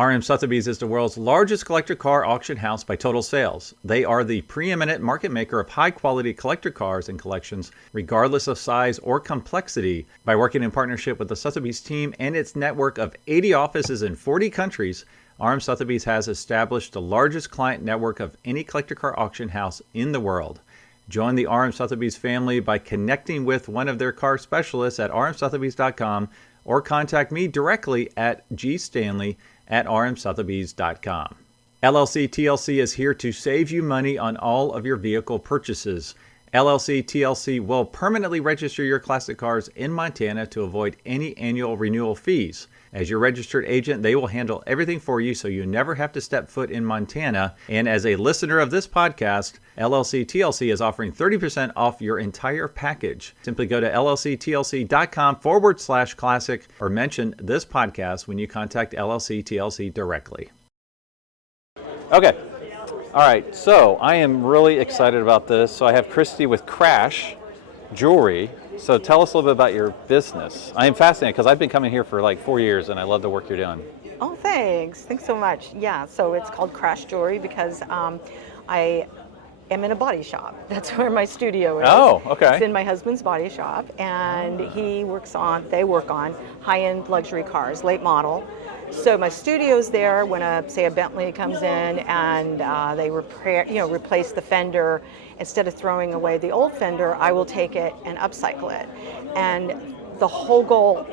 RM Sotheby's is the world's largest collector car auction house by total sales. They are the preeminent market maker of high-quality collector cars and collections, regardless of size or complexity. By working in partnership with the Sotheby's team and its network of 80 offices in 40 countries, RM Sotheby's has established the largest client network of any collector car auction house in the world. Join the RM Sotheby's family by connecting with one of their car specialists at rmsotheby's.com or contact me directly at GStanley at rmsotheby's.com. LLC TLC is here to save you money on all of your vehicle purchases. LLC TLC will permanently register your classic cars in Montana to avoid any annual renewal fees. As your registered agent, they will handle everything for you so you never have to step foot in Montana. And as a listener of this podcast, LLC TLC is offering 30% off your entire package. Simply go to llctlc.com/classic or mention this podcast when you contact LLC TLC directly. Okay. All right. So I am really excited about this. So I have Christy with Crash Jewelry. So tell us a little bit about your business. I am fascinated because I've been coming here for like 4 years and I love the work you're doing. Oh, thanks. Thanks so much. Yeah, so it's called Crash Jewelry because I am in a body shop. That's where my studio is. Oh, okay. It's in my husband's body shop, and they work on high-end luxury cars, late model. So my studio's there when say a Bentley comes in and they replace the fender. Instead of throwing away the old fender, I will take it and upcycle it. And the whole goal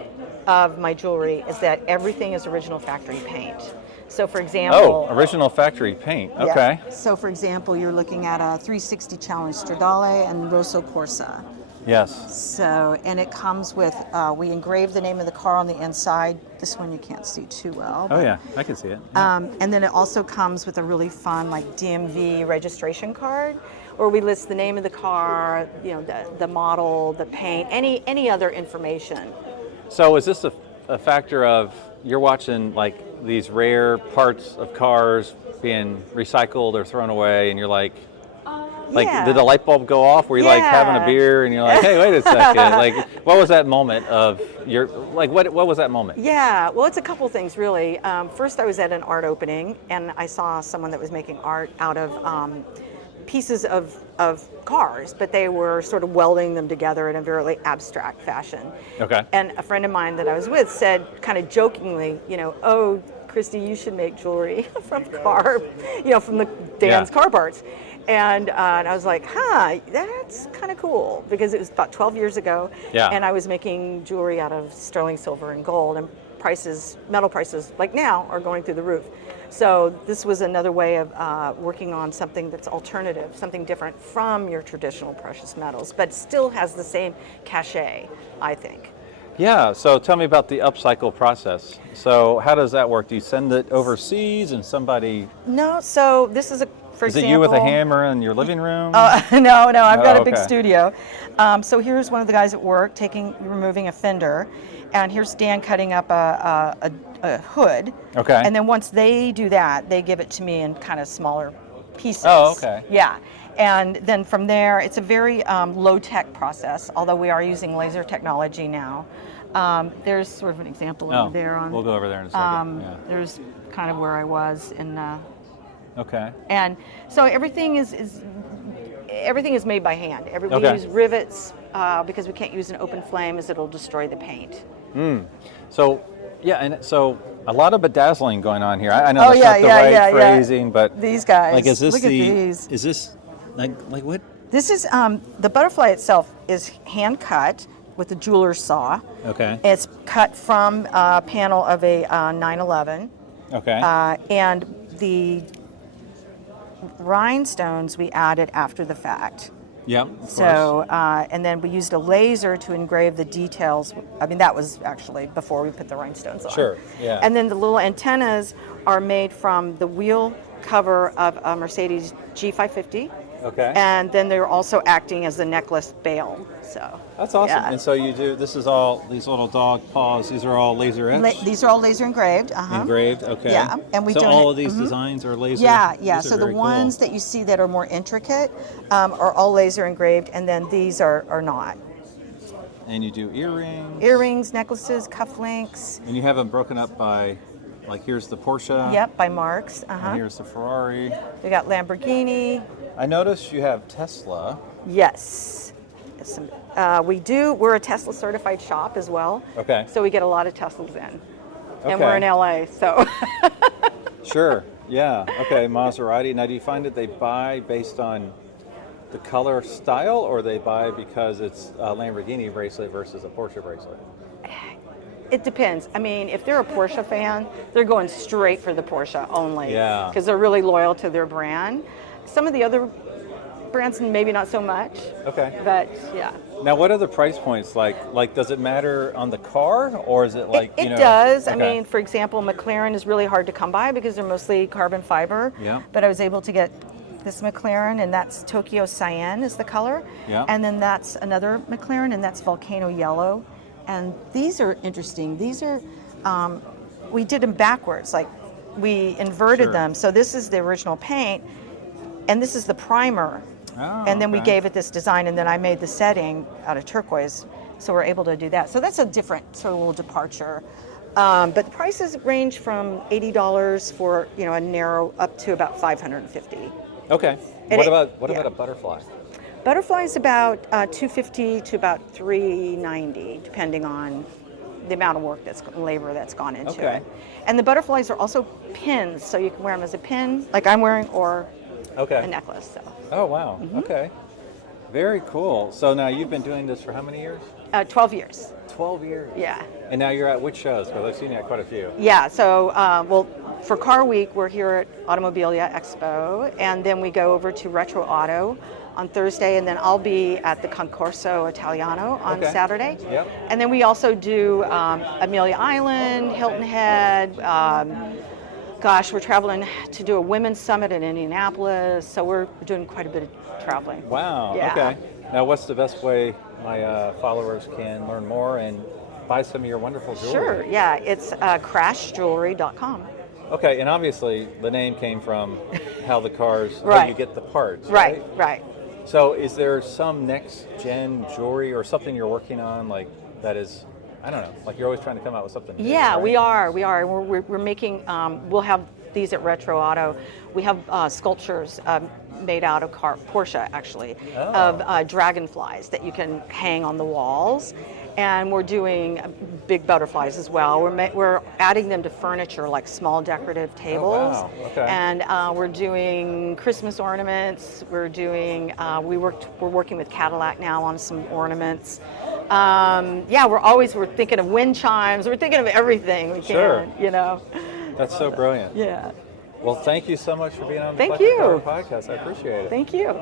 of my jewelry is that everything is original factory paint. So for example... Oh, original factory paint, okay. Yeah. So for example, you're looking at a 360 Challenge Stradale and Rosso Corsa. Yes. So, and it comes with, we engrave the name of the car on the inside. This one you can't see too well. Oh yeah, I can see it. And then it also comes with a really fun DMV registration card, where we list the name of the car, the model, the paint, any other information. So is this a factor of you're watching these rare parts of cars being recycled or thrown away, and you're like, yeah. Did the light bulb go off? Were you having a beer and you're like, hey, wait a second. What was that moment of what was that moment? Yeah, well, it's a couple things really. First, I was at an art opening and I saw someone that was making art out of pieces of cars, but they were sort of welding them together in a very abstract fashion. Okay. And a friend of mine that I was with said, kind of jokingly, oh, Christy, you should make jewelry from from the Dan's car parts. And I was like, that's kind of cool, because it was about 12 years ago, and I was making jewelry out of sterling silver and gold, and metal prices like now are going through the roof. So this was another way of working on something that's alternative, something different from your traditional precious metals, but still has the same cachet, I think. Yeah, so tell me about the upcycle process. So how does that work? Do you send it overseas and somebody... No, so this is for Is example, it you with a hammer in your living room? No, I've got a big studio. So here's one of the guys at work removing a fender, and here's Dan cutting up a hood. Okay. And then once they do that, they give it to me in kind of smaller pieces. Oh, okay. Yeah. And then from there, it's a very low-tech process, although we are using laser technology now. There's sort of an example over there. We'll go over there in a second. There's kind of where I was in... Okay. And so everything is made by hand. We use rivets because we can't use an open flame, as it'll destroy the paint. So, and so a lot of bedazzling going on here. I know that's not the right phrasing, but these guys. Is this look at these. Is this like what? This is the butterfly itself is hand cut with a jeweler's saw. Okay. It's cut from a panel of a 911. Okay. And the rhinestones we added after the fact. Yeah. So, and then we used a laser to engrave the details. I mean, that was actually before we put the rhinestones on. Sure, yeah. And then the little antennas are made from the wheel cover of a Mercedes G550. Okay. And then they're also acting as the necklace bail. So that's awesome. Yeah. And so you do, this is all, these little dog paws, these are all laser etched? These are all laser engraved. Engraved, okay. Yeah. And we so all of these designs are laser? Yeah. So the ones that you see that are more intricate are all laser engraved, and then these are not. And you do earrings? Earrings, necklaces, cufflinks. And you have them broken up by Like here's the Porsche. Yep, by Marx. And here's the Ferrari. We got Lamborghini. I noticed you have Tesla. Yes. We do. We're a Tesla certified shop as well. Okay. So we get a lot of Teslas in. Okay. And we're in LA, so. Sure. Yeah. Okay. Maserati. Now, do you find that they buy based on the color style, or they buy because it's a Lamborghini bracelet versus a Porsche bracelet? It depends. I mean, if they're a Porsche fan, they're going straight for the Porsche only. Yeah. Because they're really loyal to their brand. Some of the other brands, maybe not so much. Okay. But yeah. Now, what are the price points like? Like, does it matter on the car, or is it like it does? Okay. I mean, for example, McLaren is really hard to come by because they're mostly carbon fiber. Yeah. But I was able to get this McLaren, and that's Tokyo Cyan is the color. Yeah. And then that's another McLaren, and that's Volcano Yellow. And these are interesting. These are, we did them backwards, like we inverted them. So this is the original paint, and this is the primer. Oh, and then we okay. gave it this design, and then I made the setting out of turquoise. So we're able to do that. So that's a different sort of little departure. But the prices range from $80 for, you know, a narrow up to about $550. Okay. And What it- about yeah. a butterfly? Butterfly is about $250 to about $390, depending on the amount of work labor that's gone into Okay. it. And the butterflies are also pins, so you can wear them as a pin, like I'm wearing, or Okay. a necklace. So Oh wow. Okay. Very cool. So now you've been doing this for how many years? 12 years. 12 years. Yeah. And now you're at which shows? Because I've seen you at quite a few. Yeah. So, well, for Car Week, we're here at Automobilia Expo, and then we go over to Retro Auto on Thursday, and then I'll be at the Concorso Italiano on Okay. Saturday. Yep. And then we also do Amelia Island, Hilton Head. Gosh, we're traveling to do a women's summit in Indianapolis, so we're doing quite a bit of traveling. Wow. Yeah. Okay. Now, what's the best way my followers can learn more and buy some of your wonderful jewelry? Sure. Yeah, it's crashjewelry.com. Okay, and obviously the name came from how the cars, how Right. you get the parts, Right. Right. So is there some next gen jewelry or something you're working on, like that is, I don't know, like you're always trying to come out with something new, Yeah, right? we are. We're making. We'll have these at Retro Auto. We have sculptures made out of Porsche, actually, of dragonflies that you can hang on the walls. And we're doing big butterflies as well. We're adding them to furniture, like small decorative tables. Oh, wow. Okay. And we're doing Christmas ornaments. We're doing. We're working with Cadillac now on some ornaments. Yeah, we're thinking of wind chimes. We're thinking of everything we can. Sure. You know. That's so brilliant. Yeah. Well, thank you so much for being on the Thank Collector you. Car podcast. I appreciate it. Thank you.